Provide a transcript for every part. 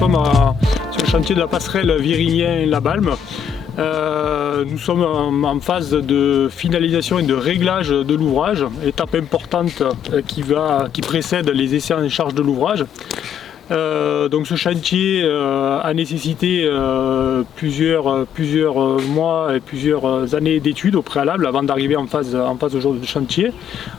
sommes sur le chantier de la passerelle Virignan-La Balme. Nous sommes en phase de finalisation et de réglage de l'ouvrage, étape importante qui précède les essais en charge de l'ouvrage. Donc ce chantier a nécessité plusieurs mois et plusieurs années d'études au préalable avant d'arriver en phase de chantier.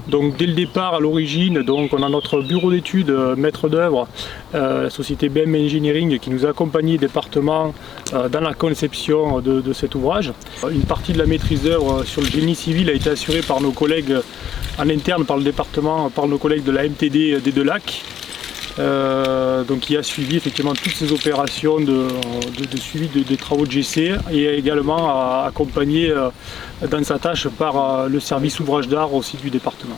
Donc dès le départ, à l'origine, on a notre bureau d'études maître d'œuvre, la société BM Engineering, qui nous a accompagnés département dans la conception de cet ouvrage. Une partie de la maîtrise d'œuvre sur le génie civil a été assurée par nos collègues en interne, par le département, par nos collègues de la MTD des Deux Lacs. Donc qui a suivi effectivement toutes ces opérations de suivi des travaux de GC et également accompagné dans sa tâche par le service ouvrage d'art aussi du département.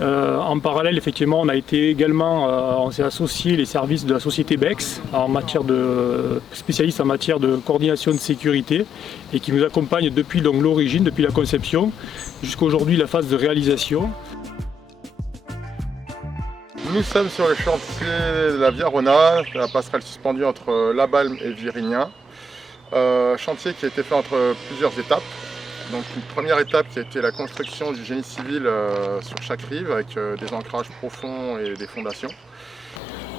En parallèle, effectivement, on s'est associé les services de la société BEX spécialiste en matière de coordination de sécurité et qui nous accompagne depuis l'origine, depuis la conception jusqu'à aujourd'hui la phase de réalisation. Nous sommes sur le chantier de la Via Rona, la passerelle suspendue entre La Balme et Virignan. Chantier qui a été fait entre plusieurs étapes. Donc une première étape qui a été la construction du génie civil sur chaque rive avec des ancrages profonds et des fondations.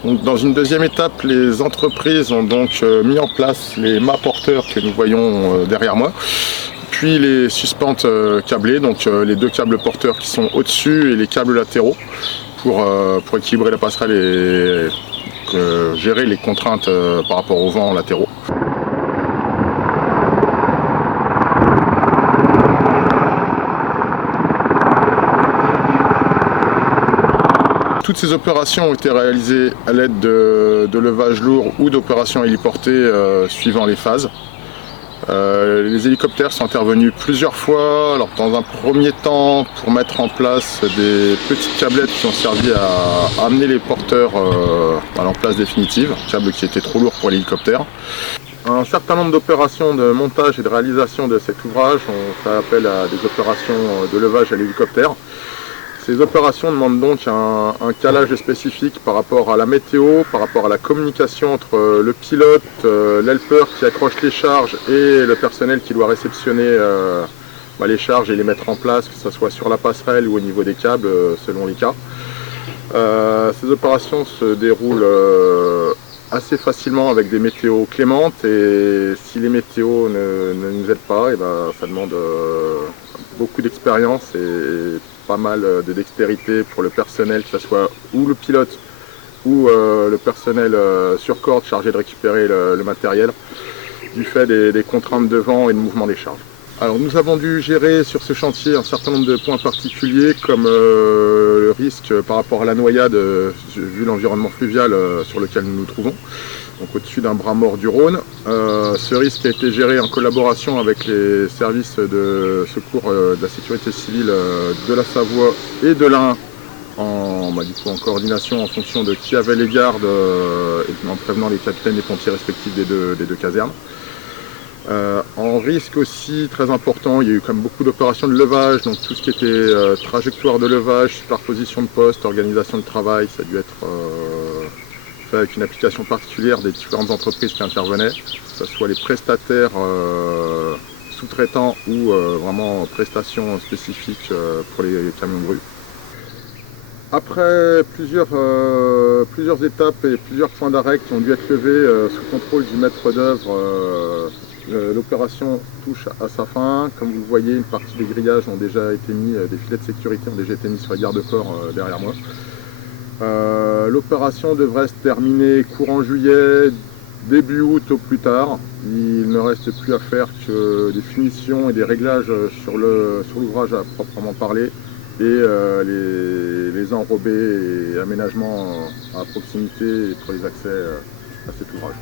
Donc, dans une deuxième étape, les entreprises ont donc mis en place les mâts porteurs que nous voyons derrière moi. Puis les suspentes câblées, donc les deux câbles porteurs qui sont au-dessus et les câbles latéraux pour équilibrer la passerelle et gérer les contraintes par rapport aux vents latéraux. Toutes ces opérations ont été réalisées à l'aide de levage lourd ou d'opérations héliportées suivant les phases. Les hélicoptères sont intervenus plusieurs fois. Alors, dans un premier temps, pour mettre en place des petites câblettes qui ont servi à amener les porteurs à leur place définitive, câble qui était trop lourd pour l'hélicoptère. Un certain nombre d'opérations de montage et de réalisation de cet ouvrage, on fait appel à des opérations de levage à l'hélicoptère. Ces opérations demandent donc un calage spécifique par rapport à la météo, par rapport à la communication entre le pilote, l'helper qui accroche les charges et le personnel qui doit réceptionner les charges et les mettre en place, que ce soit sur la passerelle ou au niveau des câbles, selon les cas. Ces opérations se déroulent assez facilement avec des météos clémentes et si les météos ne nous aident pas, ça demande beaucoup d'expérience et pas mal de dextérité pour le personnel, que ce soit ou le pilote ou le personnel sur corde chargé de récupérer le matériel du fait des contraintes de vent et de mouvement des charges. Alors nous avons dû gérer sur ce chantier un certain nombre de points particuliers comme le risque par rapport à la noyade vu l'environnement fluvial sur lequel nous nous trouvons, donc au-dessus d'un bras mort du Rhône. Ce risque a été géré en collaboration avec les services de secours de la sécurité civile de la Savoie et de l'Ain en coordination en fonction de qui avait les gardes et en prévenant les capitaines et pompiers respectifs des deux casernes. En risque aussi très important, il y a eu quand même beaucoup d'opérations de levage, donc tout ce qui était trajectoire de levage, superposition de postes, organisation de travail, ça a dû être fait avec une application particulière des différentes entreprises qui intervenaient, que ce soit les prestataires sous-traitants ou vraiment prestations spécifiques pour les camions de rue. Après plusieurs étapes et plusieurs points d'arrêt qui ont dû être levés sous contrôle du maître d'œuvre, l'opération touche à sa fin. Comme vous le voyez, une partie des grillages ont déjà été mis, des filets de sécurité ont déjà été mis sur les garde-corps derrière moi. L'opération devrait se terminer courant juillet, début août au plus tard. Il ne reste plus à faire que des finitions et des réglages sur l'ouvrage à proprement parler et les enrobés et aménagements à proximité pour les accès à cet ouvrage.